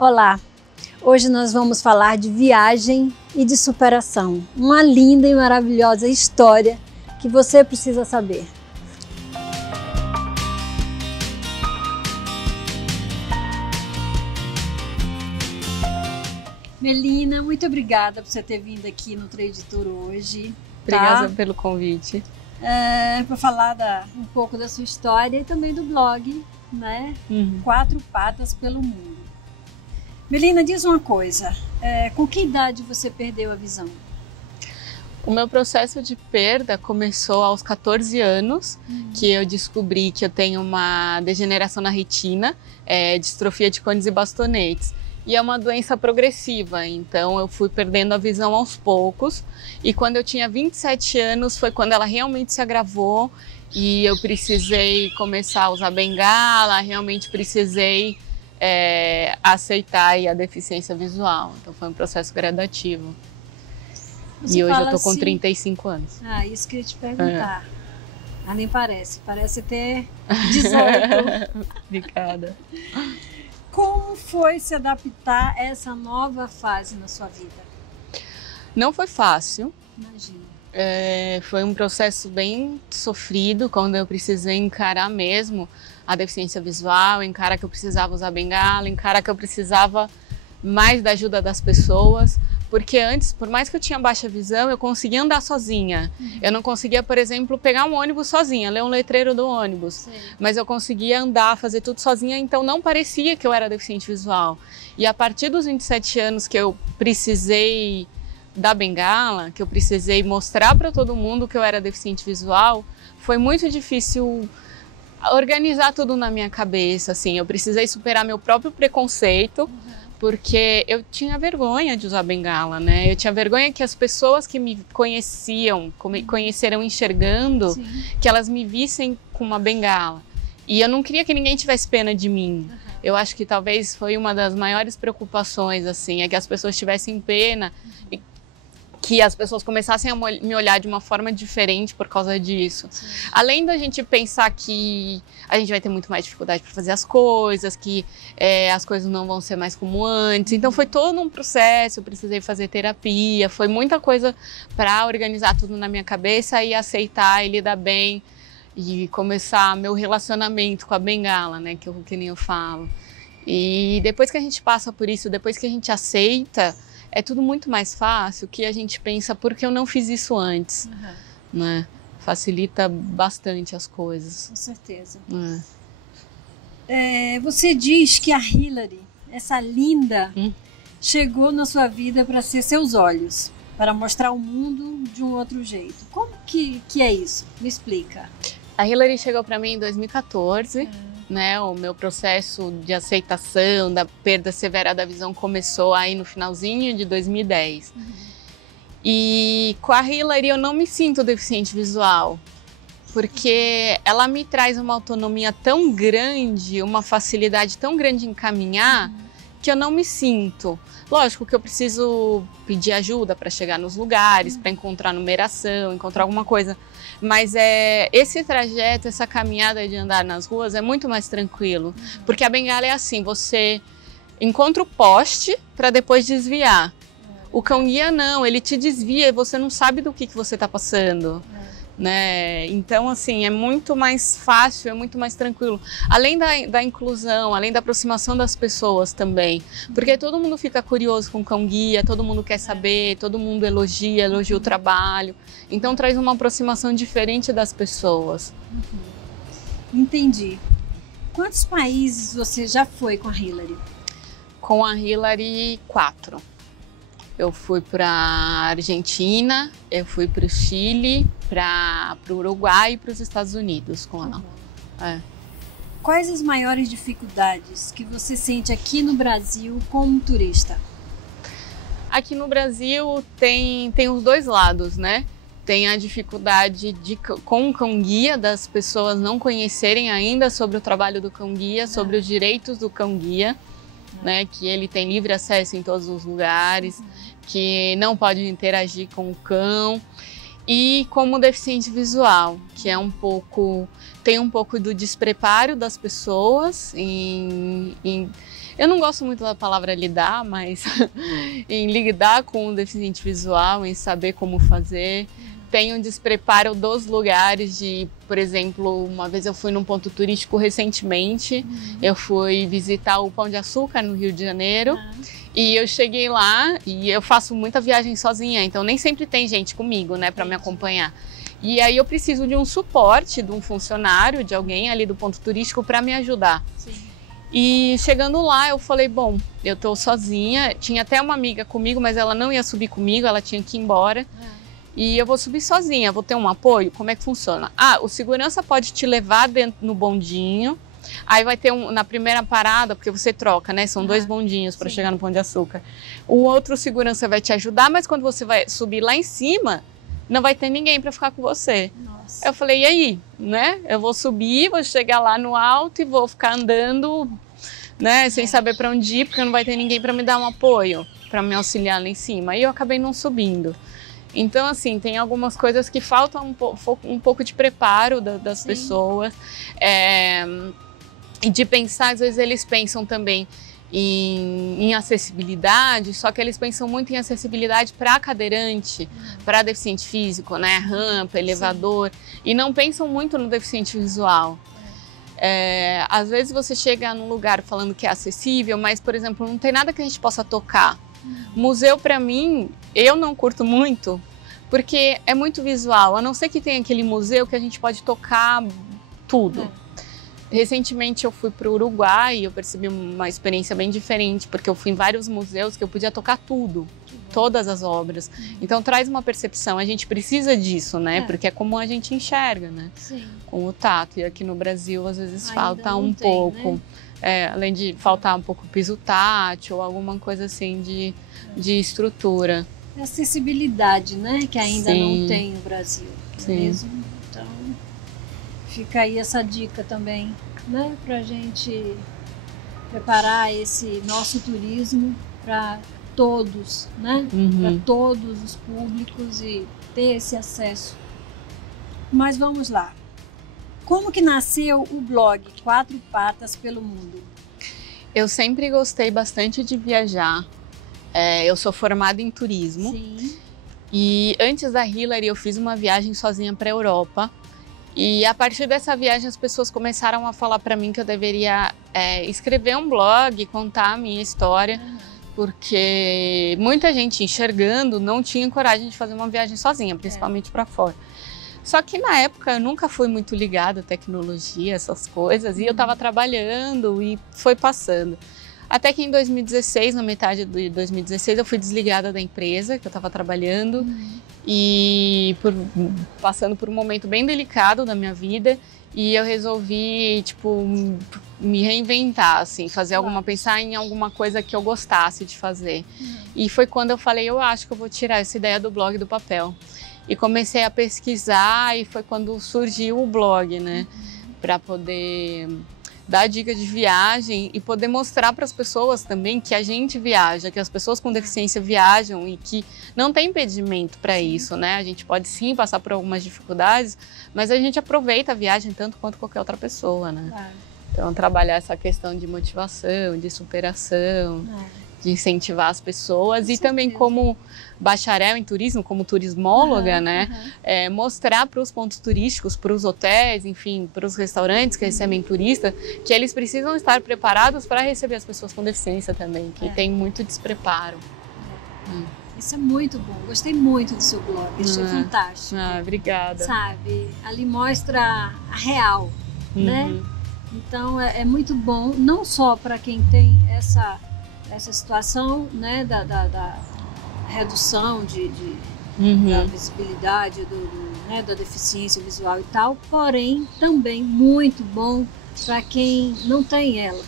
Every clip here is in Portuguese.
Olá! Hoje nós vamos falar de viagem e de superação. Uma linda e maravilhosa história que você precisa saber. Melina, muito obrigada por você ter vindo aqui no Trade Tour hoje. Obrigada pelo convite. Para falar um pouco da sua história e também do blog, né? Quatro Patas pelo Mundo. Melina, diz uma coisa, com que idade você perdeu a visão? O meu processo de perda começou aos 14 anos, que eu descobri que eu tenho uma degeneração na retina, distrofia de cones e bastonetes. E é uma doença progressiva, então eu fui perdendo a visão aos poucos. E quando eu tinha 27 anos foi quando ela realmente se agravou e eu precisei começar a usar bengala, realmente precisei aceitar a deficiência visual. Então foi um processo gradativo. Você e hoje eu tô assim, com 35 anos. Ah, isso que eu ia te perguntar. Ah, nem parece ter 18. Obrigada. Como foi se adaptar a essa nova fase na sua vida? Não foi fácil. Imagina. Foi um processo bem sofrido, quando eu precisei encarar mesmo a deficiência visual, encarar que eu precisava usar bengala, encarar que eu precisava mais da ajuda das pessoas, porque antes, por mais que eu tinha baixa visão, eu conseguia andar sozinha. Eu não conseguia, por exemplo, pegar um ônibus sozinha, ler um letreiro do ônibus. Sim. Mas eu conseguia andar, fazer tudo sozinha, então não parecia que eu era deficiente visual. E a partir dos 27 anos que eu precisei da bengala, que eu precisei mostrar para todo mundo que eu era deficiente visual, foi muito difícil organizar tudo na minha cabeça, assim. Eu precisei superar meu próprio preconceito, porque eu tinha vergonha de usar bengala, né? Eu tinha vergonha que as pessoas que me conheceram enxergando, Sim. que elas me vissem com uma bengala. E eu não queria que ninguém tivesse pena de mim. Eu acho que talvez foi uma das maiores preocupações, assim, é que as pessoas tivessem pena e que as pessoas começassem a me olhar de uma forma diferente por causa disso. Sim. Além da gente pensar que a gente vai ter muito mais dificuldade para fazer as coisas, que as coisas não vão ser mais como antes. Então foi todo um processo, eu precisei fazer terapia, foi muita coisa para organizar tudo na minha cabeça e aceitar e lidar bem e começar meu relacionamento com a bengala, né, que nem eu falo. E depois que a gente passa por isso, depois que a gente aceita, é tudo muito mais fácil que a gente pensa, por que eu não fiz isso antes, né? Facilita bastante as coisas. Com certeza. Você diz que a Hillary, essa linda, chegou na sua vida para ser seus olhos, para mostrar o mundo de um outro jeito. Como que é isso? Me explica. A Hillary chegou para mim em 2014. Né, o meu processo de aceitação da perda severa da visão começou aí no finalzinho de 2010. E com a Hillary eu não me sinto deficiente visual, porque ela me traz uma autonomia tão grande, uma facilidade tão grande em caminhar, que eu não me sinto. Lógico que eu preciso pedir ajuda para chegar nos lugares, para encontrar numeração, encontrar alguma coisa. Mas esse trajeto, essa caminhada de andar nas ruas é muito mais tranquilo. Porque a bengala é assim, você encontra o poste para depois desviar. O cão-guia não, ele te desvia e você não sabe do que você está passando. Né? Então, assim, é muito mais fácil, é muito mais tranquilo. Além da inclusão, além da aproximação das pessoas também. Porque todo mundo fica curioso com o cão-guia, todo mundo quer saber, todo mundo elogia o trabalho. Então, traz uma aproximação diferente das pessoas. Entendi. Quantos países você já foi com a Hillary? Com a Hillary, 4. Eu fui para a Argentina, eu fui para o Chile, para o Uruguai e para os Estados Unidos com ela. Quais as maiores dificuldades que você sente aqui no Brasil como turista? Aqui no Brasil tem os dois lados, né? Tem a dificuldade com o cão-guia, das pessoas não conhecerem ainda sobre o trabalho do cão-guia, sobre os direitos do cão-guia. Né, que ele tem livre acesso em todos os lugares, que não pode interagir com o cão, e como deficiente visual, que tem um pouco do despreparo das pessoas em eu não gosto muito da palavra lidar, mas em lidar com o deficiente visual, em saber como fazer. Tem um despreparo dos lugares de, por exemplo, uma vez eu fui num ponto turístico recentemente, eu fui visitar o Pão de Açúcar no Rio de Janeiro, e eu cheguei lá e eu faço muita viagem sozinha, então nem sempre tem gente comigo, né, para me acompanhar. E aí eu preciso de um suporte, de um funcionário, de alguém ali do ponto turístico para me ajudar. Sim. E chegando lá eu falei, bom, eu tô sozinha, tinha até uma amiga comigo, mas ela não ia subir comigo, ela tinha que ir embora. E eu vou subir sozinha, vou ter um apoio? Como é que funciona? Ah, o segurança pode te levar dentro no bondinho, aí vai ter na primeira parada, porque você troca, né? São 2 bondinhos para chegar no Pão de Açúcar. O outro segurança vai te ajudar, mas quando você vai subir lá em cima, não vai ter ninguém para ficar com você. Nossa. Eu falei, e aí? Né? Eu vou subir, vou chegar lá no alto e vou ficar andando, né? Sem saber para onde ir, porque não vai ter ninguém para me dar um apoio, para me auxiliar lá em cima. E eu acabei não subindo. Então, assim, tem algumas coisas que faltam um pouco de preparo das pessoas. E de pensar, às vezes eles pensam também em acessibilidade, só que eles pensam muito em acessibilidade para cadeirante, para deficiente físico, né? Rampa, elevador, e não pensam muito no deficiente visual. Às vezes você chega num lugar falando que é acessível, mas, por exemplo, não tem nada que a gente possa tocar. Museu, para mim, eu não curto muito, porque é muito visual, a não ser que tenha aquele museu que a gente pode tocar tudo. Recentemente eu fui para o Uruguai e eu percebi uma experiência bem diferente, porque eu fui em vários museus que eu podia tocar tudo, todas as obras. Então traz uma percepção, a gente precisa disso, né? Porque é como a gente enxerga, né? Sim. Com o tato. E aqui no Brasil às vezes falta um pouco. Né? Além de faltar um pouco o piso tátil ou alguma coisa assim de estrutura. Acessibilidade, né? Que ainda não tem no Brasil. Mesmo. Então, fica aí essa dica também, né? Pra gente preparar esse nosso turismo para todos, né? Para todos os públicos e ter esse acesso. Mas vamos lá. Como que nasceu o blog Quatro Patas pelo Mundo? Eu sempre gostei bastante de viajar. Eu sou formada em turismo. Sim. E antes da Hillary eu fiz uma viagem sozinha para a Europa. E a partir dessa viagem as pessoas começaram a falar para mim que eu deveria escrever um blog, contar a minha história. Porque muita gente enxergando não tinha coragem de fazer uma viagem sozinha, principalmente para fora. Só que na época eu nunca fui muito ligada à tecnologia, essas coisas, e eu estava trabalhando e foi passando. Até que em 2016, na metade de 2016, eu fui desligada da empresa que eu estava trabalhando e passando por um momento bem delicado da minha vida, e eu resolvi, tipo, me reinventar, assim, pensar em alguma coisa que eu gostasse de fazer. E foi quando eu falei, eu acho que eu vou tirar essa ideia do blog do papel. E comecei a pesquisar e foi quando surgiu o blog, né? Para poder dar dicas de viagem e poder mostrar para as pessoas também que a gente viaja, que as pessoas com deficiência viajam e que não tem impedimento para isso, né? A gente pode sim passar por algumas dificuldades, mas a gente aproveita a viagem tanto quanto qualquer outra pessoa, né? Então, trabalhar essa questão de motivação, de superação, de incentivar as pessoas e também como bacharel em turismo, como turismóloga, né? Mostrar para os pontos turísticos, para os hotéis, enfim, para os restaurantes que recebem turista, que eles precisam estar preparados para receber as pessoas com deficiência também, que tem muito despreparo. Isso é muito bom, gostei muito do seu blog, achei fantástico. Obrigada. Sabe, ali mostra a real, né? Então é muito bom, não só para quem tem essa situação, né, da redução da visibilidade, né, da deficiência visual e tal, porém também muito bom para quem não tem ela,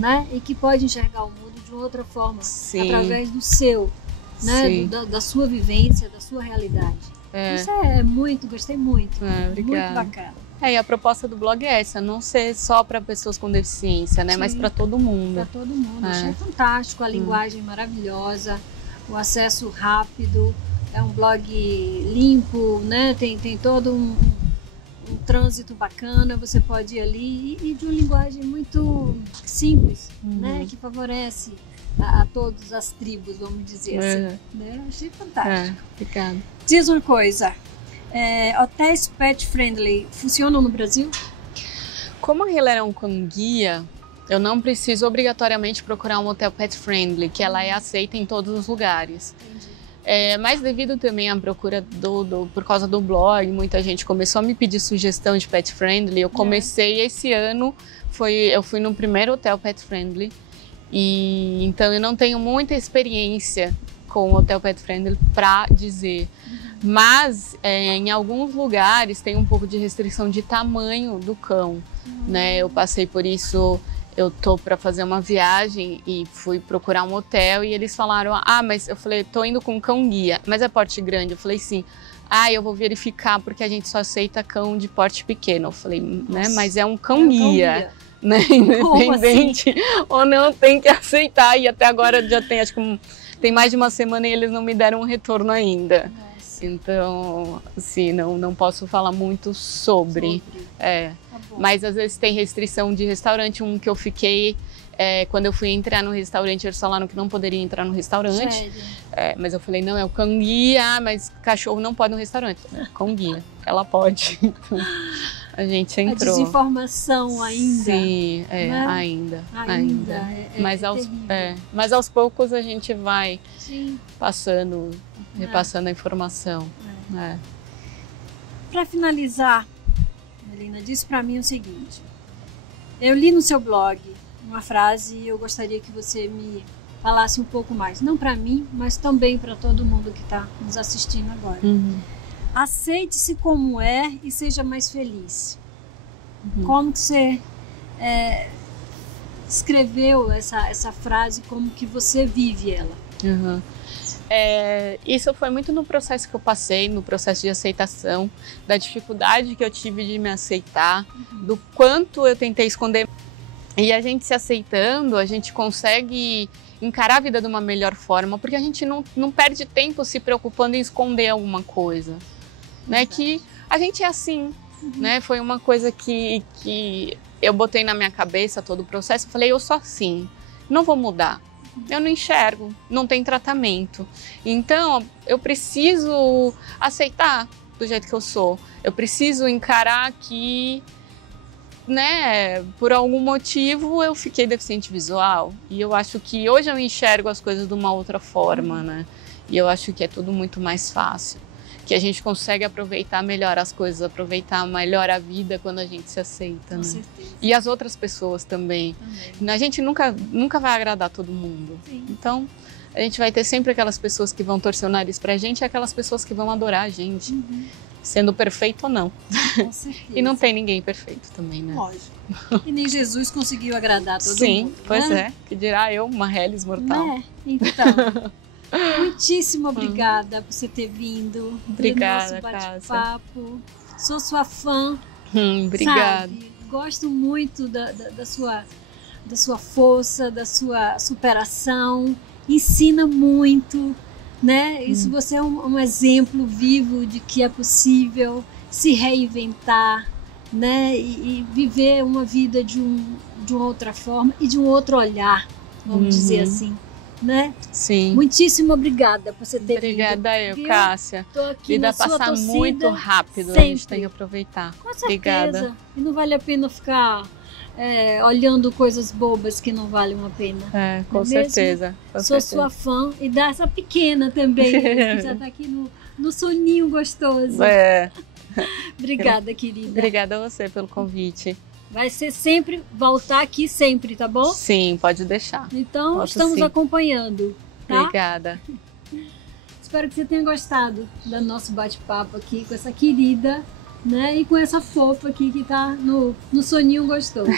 né, e que pode enxergar o mundo de outra forma, através do seu, né, da sua vivência, da sua realidade. Isso gostei muito, muito bacana. E a proposta do blog é essa, não ser só para pessoas com deficiência, né? Mas para todo mundo. Para todo mundo. Achei fantástico, a linguagem maravilhosa, o acesso rápido, é um blog limpo, né? Tem todo um trânsito bacana, você pode ir ali e de uma linguagem muito simples, né? Que favorece a todas as tribos, vamos dizer assim. Né? Achei fantástico. Obrigada. Diz uma coisa, hotéis pet friendly funcionam no Brasil? Como a Rileirão com guia, eu não preciso obrigatoriamente procurar um hotel pet friendly, que ela é aceita em todos os lugares. Entendi. Mas devido também à procura por causa do blog, muita gente começou a me pedir sugestão de pet friendly. Eu comecei esse ano, eu fui no primeiro hotel pet friendly, e então eu não tenho muita experiência com o hotel pet friendly para dizer. Mas em alguns lugares tem um pouco de restrição de tamanho do cão, né? Eu passei por isso. Eu tô para fazer uma viagem e fui procurar um hotel e eles falaram, mas eu falei, tô indo com cão guia, mas é porte grande? Eu falei, sim. Eu vou verificar porque a gente só aceita cão de porte pequeno. Eu falei, né, mas é um cão guia, né, independente assim? Ou não, tem que aceitar. E até agora já tem, acho que tem mais de uma semana e eles não me deram um retorno ainda. Então, assim, não posso falar muito sobre. Mas às vezes tem restrição de restaurante. Um que eu fiquei, quando eu fui entrar no restaurante, eles falaram que não poderia entrar no restaurante. Mas eu falei, não, é o cão guia, mas cachorro não pode no restaurante. Cão guia, ela pode. Então, a gente entrou. A desinformação ainda. Sim, ainda. Mas aos poucos a gente vai repassando a informação. Para finalizar, Melina, diz para mim o seguinte. Eu li no seu blog uma frase e eu gostaria que você me falasse um pouco mais. Não para mim, mas também para todo mundo que está nos assistindo agora. Aceite-se como é e seja mais feliz. Como que você escreveu essa frase, como que você vive ela? Isso foi muito no processo que eu passei, no processo de aceitação, da dificuldade que eu tive de me aceitar, do quanto eu tentei esconder. E a gente se aceitando, a gente consegue encarar a vida de uma melhor forma, porque a gente não perde tempo se preocupando em esconder alguma coisa, né? Que a gente é assim, né? Foi uma coisa que eu botei na minha cabeça todo o processo, eu falei, eu sou assim, não vou mudar. Eu não enxergo, não tem tratamento. Então, eu preciso aceitar do jeito que eu sou. Eu preciso encarar que, né, por algum motivo eu fiquei deficiente visual. E eu acho que hoje eu enxergo as coisas de uma outra forma, né? E eu acho que é tudo muito mais fácil. Que a gente consegue aproveitar melhor as coisas, aproveitar melhor a vida quando a gente se aceita, né? Com certeza. E as outras pessoas também. A gente nunca vai agradar todo mundo. Sim. Então, a gente vai ter sempre aquelas pessoas que vão torcer o nariz pra gente e aquelas pessoas que vão adorar a gente, sendo perfeito ou não. Com certeza. E não tem ninguém perfeito também, né? Lógico. E nem Jesus conseguiu agradar todo mundo. Sim, pois né? Que dirá eu, uma Hellis mortal. Então... Muitíssimo obrigada por você ter vindo. Obrigada, nosso bate-papo. Sou sua fã. Obrigada. Sabe? Gosto muito da sua força, da sua superação. Ensina muito, né? Isso você é um exemplo vivo de que é possível se reinventar, né? E viver uma vida de uma outra forma e de um outro olhar, vamos dizer assim. Né? Sim. Muitíssimo obrigada por você ter Obrigada vindo. Eu, Cássia. Tô aqui Vida na sua passar torcida muito rápido, sempre. A gente tem que aproveitar. Com certeza. Obrigada. E não vale a pena ficar olhando coisas bobas que não valem a pena. Com certeza. Sou sua fã e dessa pequena também, que já tá aqui no soninho gostoso. Obrigada, querida. Obrigada a você pelo convite. Vai ser sempre, voltar aqui sempre, tá bom? Sim, pode deixar. Então, estamos acompanhando, tá? Obrigada. Espero que você tenha gostado do nosso bate-papo aqui com essa querida, né? E com essa fofa aqui que tá no soninho gostoso.